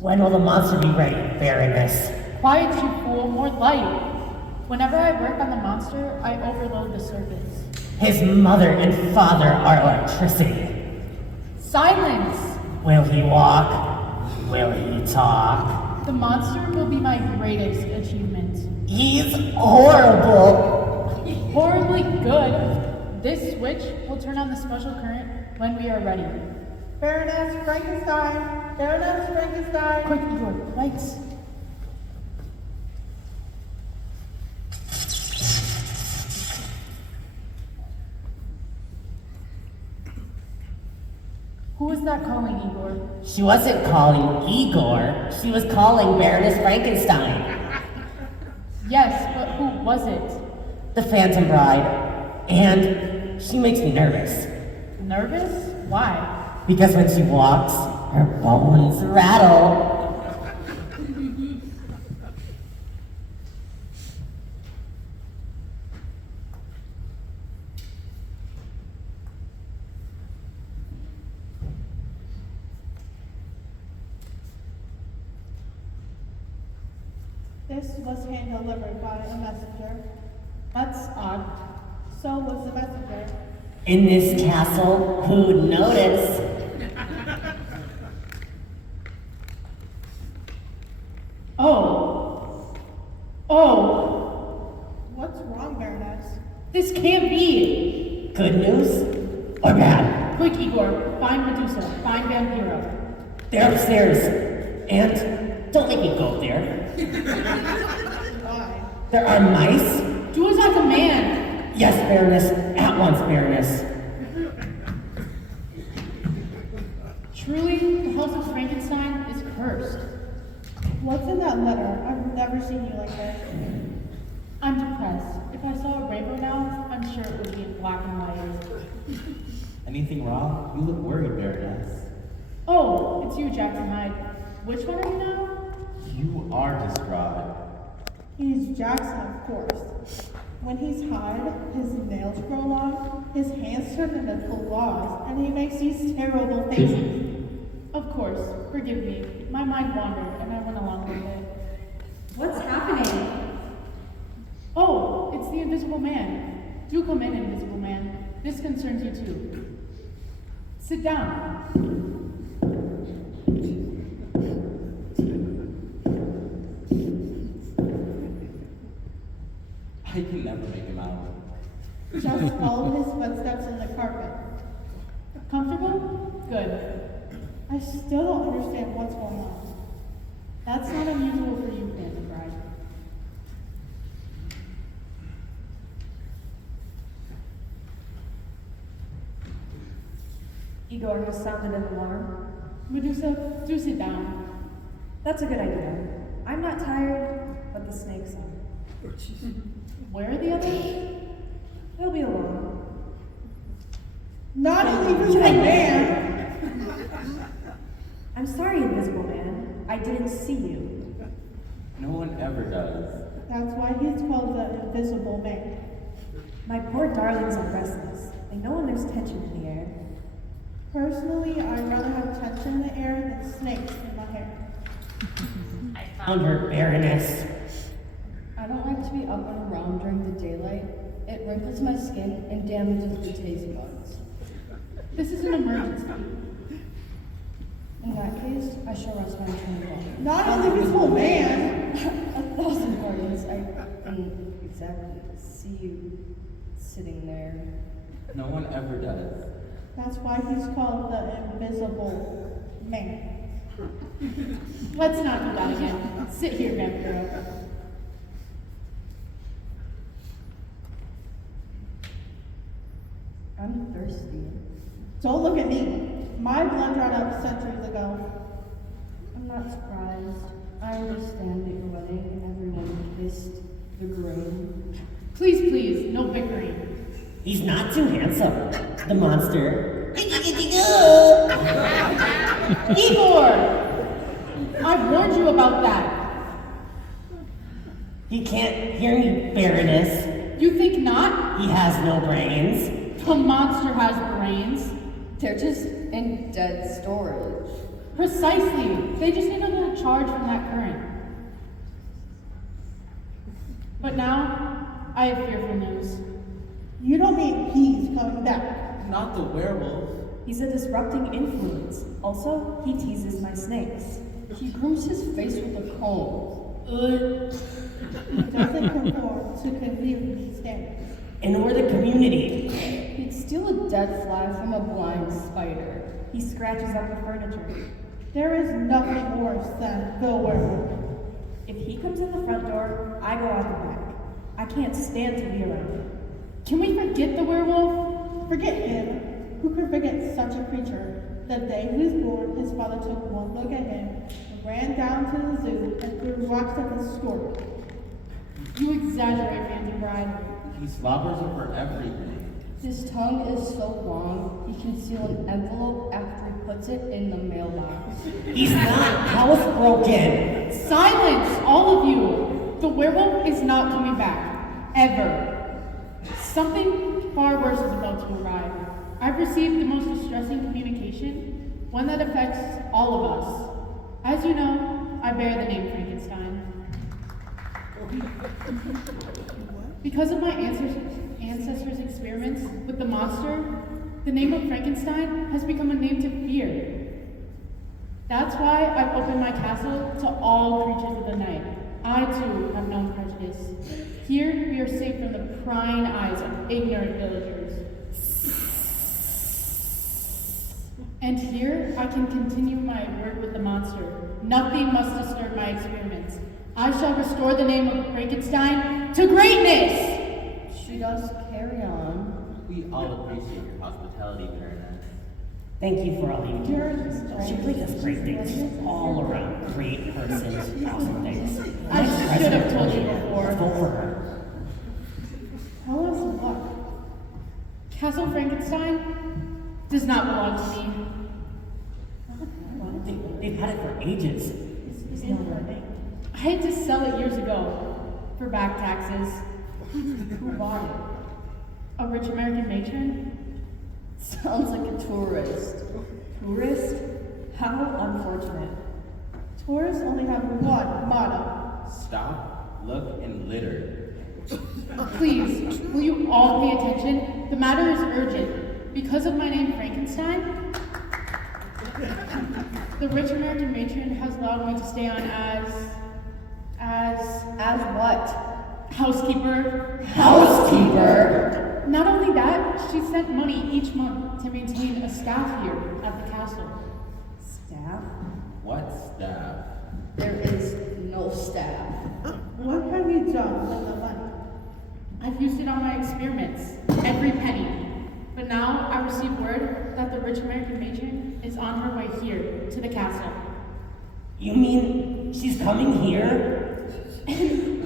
When will the monster be ready, Baroness? Quiet, you fool, more light. Whenever I work on the monster, I overload the circuits. His mother and father are electricity. Silence! Will he walk? Will he talk? The monster will be my greatest achievement. He's horrible. Horribly good. This switch will turn on the special current when we are ready. Baroness Frankenstein! Baroness Frankenstein! Quick, Igor, lights. Who was that calling, Igor? She wasn't calling Igor. She was calling Baroness Frankenstein. Yes, but who was it? The Phantom Bride. And she makes me nervous. Nervous? Why? Because when she walks, her bones rattle. This was hand-delivered by a messenger. That's odd. So was the messenger. In this castle, who'd notice? Oh! What's wrong, Baroness? This can't be! Good news or bad? Quick, Igor, find Medusa, find Vampiro. They're upstairs. And don't make me go there. Why? There are mice. Do as I command! Yes, Baroness. At once, Baroness. Truly, the house of Frankenstein is cursed. What's in that letter? I've never seen you like this. I'm depressed. If I saw a rainbow now, I'm sure it would be in black and white. Anything wrong? You look worried, Baroness. Oh, it's you, Jackson Hyde. Which one are you now? You are distraught. He's Jackson, of course. When he's Hyde, his nails grow long, his hands turn into claws, and he makes these terrible faces. Of course, forgive me. My mind wandered and I went along with it. What's happening? Oh, it's the Invisible Man. Do come in, Invisible Man. This concerns you too. Sit down. I can never make him out. Just follow his footsteps in the carpet. Comfortable? Good. I still don't understand what's going on. That's not unusual for you, Phantom Bride. Igor has sounded an alarm. Medusa, do sit down. That's a good idea. I'm not tired, but the snakes are. Where are the others? They'll be along. Not an invisible man! I'm sorry, Invisible Man. I didn't see you. No one ever does. That's why he's called the Invisible Man. My poor darlings are restless. They know when there's tension in the air. Personally, I'd rather have tension in the air than snakes in my hair. I found her, Baroness. I don't like to be up and around during the daylight. It wrinkles my skin and damages the taste buds. This is an emergency. In that case, I shall rest my train body. Not an invisible man! 1,000 pardons. I didn't exactly see you sitting there. No one ever does. That's why he's called the Invisible Man. Let's not do that again. Sit here, Vampiro. I'm thirsty. Don't look at me. My blood dried up centuries ago. I'm not surprised. I understand at your wedding and everyone kissed the groom. Please, please, no bickering. He's not too handsome. The monster. Igor! I warned you about that. He can't hear me, Baroness. You think not? He has no brains. The monster has brains. They're just in dead storage. Precisely. They just need a little charge from that current. But now, I have fearful news. You don't mean he's coming back. Not the werewolf. He's a disrupting influence. Also, he teases my snakes. He grooms his face with a comb. He doesn't conform to community standards. And we're the community. He'd steal a dead fly from a blind spider. He scratches up the furniture. There is nothing worse than the werewolf. If he comes in the front door, I go out the back. I can't stand to be around. Can we forget the werewolf? Forget him. Who could forget such a creature? The day he was born, his father took one look at him, ran down to the zoo, and threw rocks at the store. You exaggerate, Phantom Bride. He slobbers over everything. His tongue is so long, he can seal an envelope after he puts it in the mailbox. He's not housebroken. Silence, all of you! The werewolf is not coming back. Ever. Something far worse is about to arrive. I've received the most distressing communication, one that affects all of us. As you know, I bear the name Frankenstein. Because of my ancestors' experiments with the monster, the name of Frankenstein has become a name to fear. That's why I've opened my castle to all creatures of the night. I too have known prejudice. Here we are safe from the prying eyes of ignorant villagers. And here I can continue my work with the monster. Nothing must disturb my experiments. I shall restore the name of Frankenstein to greatness! She does carry on. We all appreciate your hospitality, Baroness. Thank you for all you do. You're She brings us great things all around. Great persons, awesome things. I should have told you before. Let's go for her. Tell us what? Castle Frankenstein does not belong to me. They've had it for ages. It's in her name. I had to sell it years ago for back taxes. Who bought it? A rich American matron? Sounds like a tourist. Tourist? How unfortunate. Tourists only have one motto. Stop, look, and litter. Please, will you all pay attention? The matter is urgent. Because of my name Frankenstein, the rich American matron has allowed me to stay on As what? housekeeper. Housekeeper! Not only that, she sent money each month to maintain a staff here at the castle. Staff? What staff? There is no staff. What have you done with the money? I've used it on my experiments, every penny. But now I receive word that the rich American matron is on her way here to the castle. You mean she's coming here?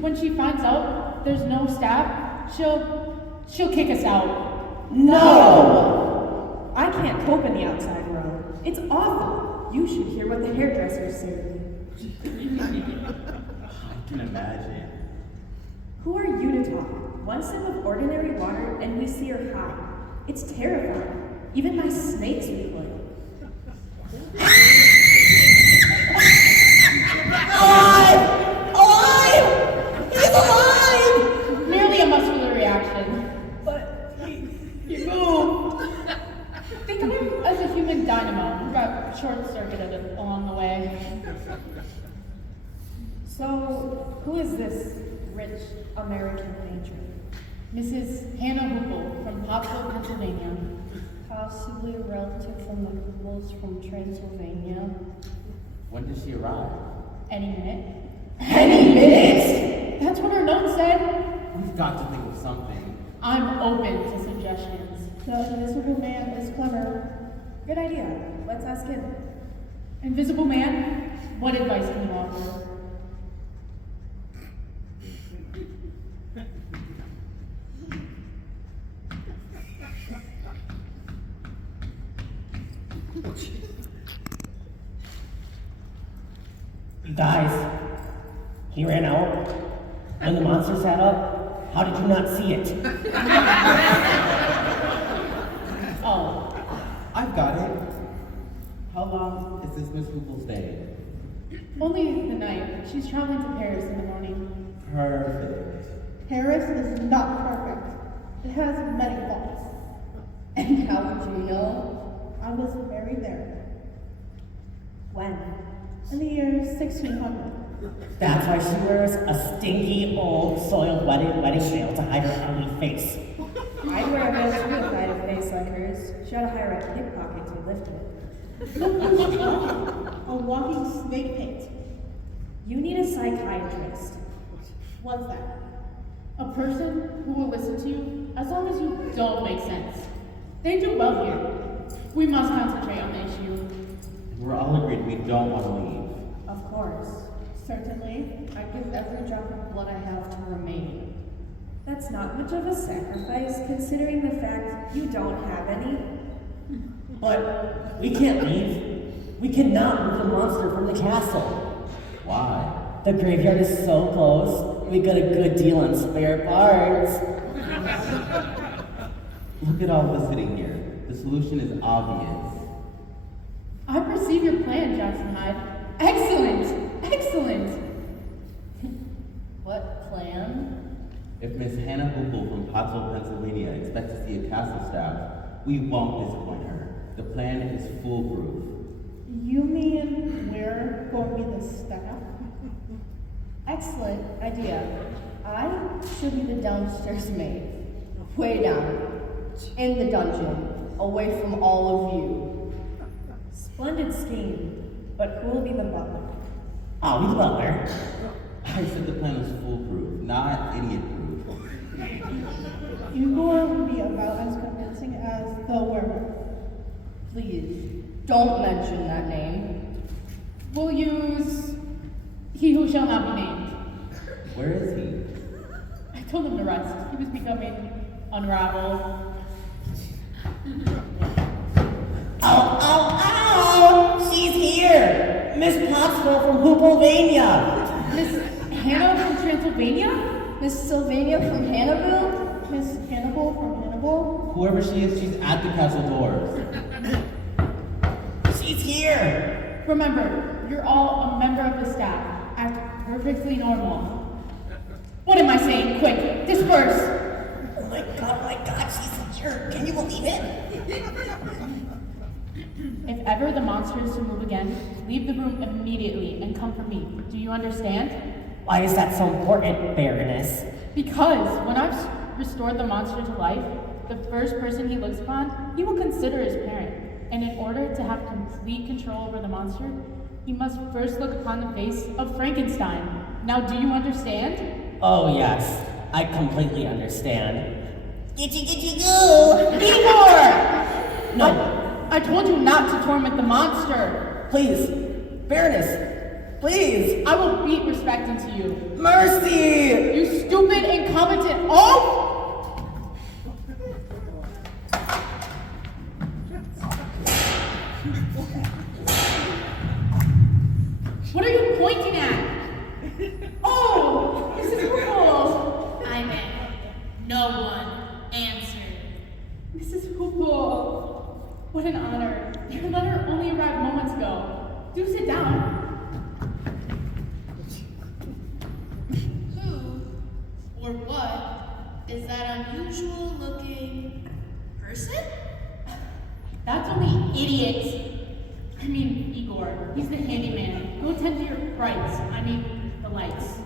When she finds out there's no staff, she'll kick us out. No! I can't cope in the outside world. It's awful. You should hear what the hairdressers say to me. I can imagine. Who are you to talk? One sip of ordinary water and we see her high. It's terrifying. Even my snakes recoil. Alive! Alive! He's alive! Merely a muscular reaction. But he moved. Think of him as a human dynamo who got short-circuited along the way. So, who is this rich American matron? Mrs. Hannah Hoople from Pottsville, Pennsylvania. Possibly a relative from the Hooples from Transylvania. When did she arrive? Any minute. Any minute! That's what her note said. We've got to think of something. I'm open to suggestions. The invisible man is clever. Good idea. Let's ask him. Invisible Man, what advice can you offer? Guys, he ran out. When the monster sat up, how did you not see it? Oh, I've got it. How long is this Miss Hoople staying? Only the night. She's traveling to Paris in the morning. Perfect. Paris is not perfect. It has many faults. And how would you know? I was married there When? in the year 1600. That's why she wears a stinky, old, soiled wedding veil to hide her ugly face. I'd wear a veil too if I had a face like hers. She ought to hire a pickpocket to lift it. A walking snake pit. You need a psychiatrist. What's that? A person who will listen to you as long as you don't make sense. They do well here. We must concentrate on the issue. We're all agreed we don't want to leave. Of course. Certainly. I'd give every drop of blood I have to remain. That's not much of a sacrifice, considering the fact you don't have any. But we can't leave. We cannot move the monster from the castle. Why? The graveyard is so close. We got a good deal on spare parts. Look at all of us sitting here. The solution is obvious. I perceive your plan, Jackson Hyde. Excellent! Excellent! What plan? If Miss Hannah Hoople from Pottsville, Pennsylvania expects to see a castle staff, we won't disappoint her. The plan is foolproof. You mean we're going to be the staff? Excellent idea. I should be the downstairs maid. Way down. In the dungeon. Away from all of you. Splendid scheme. But who will be the butler? I'll be the butler. I said the plan was foolproof, not idiot-proof. Igor would be about as convincing as the werewolf. Please, don't mention that name. We'll use he who shall not be named. Where is he? I told him to rest. He was becoming unraveled. Oh! She's here! Miss Pottsville from Hooplevania! Miss Hannah from Transylvania? Miss Sylvania from Hannahville? Miss Hannibal from Hannibal. Whoever she is, she's at the castle doors. She's here! Remember, you're all a member of the staff. Act perfectly normal. What am I saying? Quick, disperse! Oh my god, she's here! Can you believe it? If ever the monster is to move again, leave the room immediately and come for me. Do you understand? Why is that so important, Baroness? Because when I've restored the monster to life, the first person he looks upon, he will consider his parent. And in order to have complete control over the monster, he must first look upon the face of Frankenstein. Now, do you understand? Oh yes, I completely understand. Gitchy goo! Igor! No, I told you not to torment the monster. please, Baroness, please, I will beat respect into you. mercy! You stupid, incompetent. Oh! What are you pointing at? Oh, Mrs. Hoople. I meant no one answered. Mrs. Hoople. What an honor. Your letter only arrived moments ago. Do sit down. Who or what is that unusual looking person? That's only idiots. I mean, Igor. He's the handyman. Go tend to your the lights.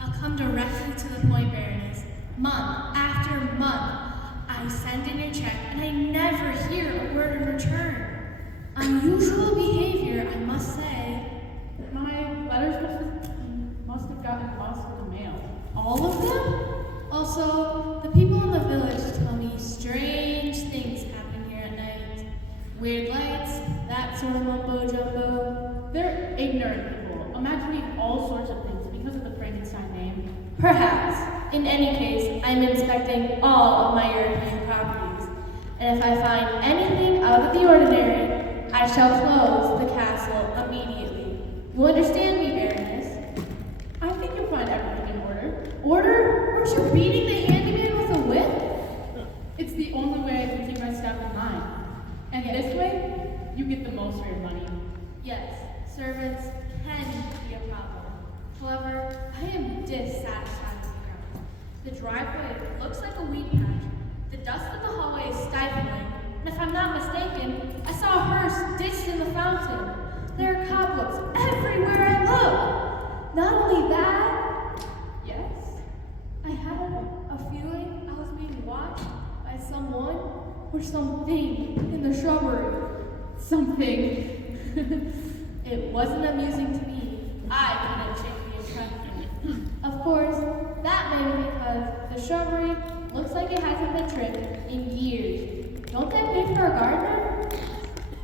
I'll come directly to the point, Baroness. Month after month, I send in a check and I never hear a word in return. Unusual behavior, I must say. My letters must have gotten lost in the mail. All of them? Also, the people in the village tell me strange things happen here at night. Weird lights, that sort of mumbo jumbo. They're ignorant people, imagining all sorts of things because of the Frankenstein name. Perhaps. In any case, I'm inspecting all of my European properties. And if I find anything out of the ordinary, I shall close the castle immediately. You understand me, Baroness? I think you'll find everything in order. Order? Weren't you beating the handyman with a whip? It's the only way I can keep my staff in line. And this way, you get the most for your looks like a weed patch. The dust in the hallway is stifling, and if I'm not mistaken, I saw a hearse ditched in the fountain. There are cobwebs everywhere I look. Not only that, yes, I had a feeling I was being watched by someone or something in the shrubbery. Something. It wasn't amusing to me. I couldn't shake the impression. Of course, that may be because the shrubbery looks like it hasn't been trimmed in years. Don't they pay for a gardener?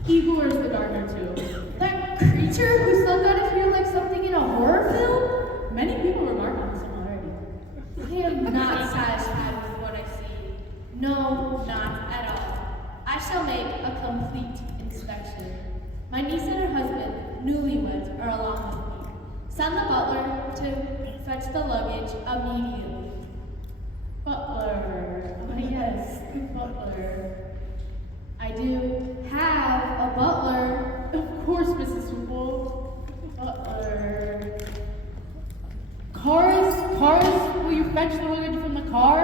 Igor's the gardener too. That creature who sunk out of here like something in a horror film? Many people remarked on this already. I am not satisfied with what I see. No, not at all. I shall make a complete inspection. My niece and her husband, newlyweds, are along with me. Send the butler to fetch the luggage immediately. Butler. Oh, yes, the butler. I do have a butler. Of course, Mrs. Hoople. Butler. Cars, will you fetch the luggage from the car?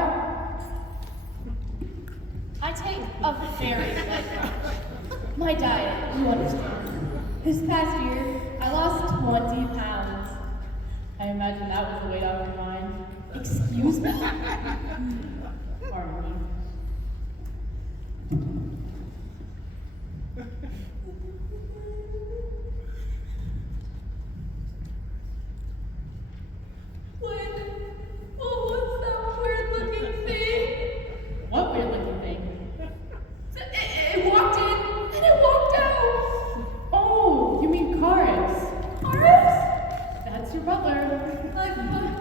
I take a very light lunch. My diet, you understand. This past year, I lost 20 pounds. I imagine that was the weight off your mind. Excuse me? Pardon me. What was that weird-looking thing? What weird looking thing? It walked in and it walked out. Oh, you mean Karis? Horace? That's your butler. Like, butler?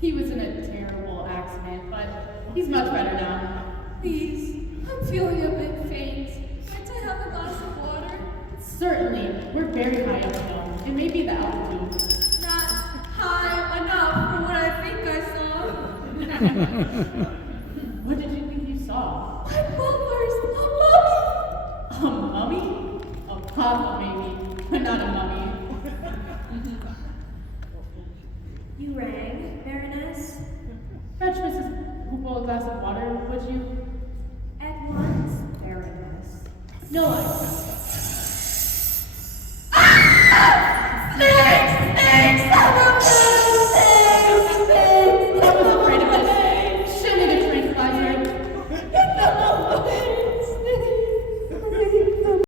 He was in a terrible accident, but he's much better now. Please, I'm feeling a bit faint. Can't I have a glass of water? Certainly, we're very high uphill. It may be the altitude. Not high enough for what I think I saw. What did you think you saw? My butler's a mummy! A mummy? A papa, maybe, but not a mummy. You rang, Baroness? Fetch Mrs. Hoople a glass of water, would you? At once, Baroness. No,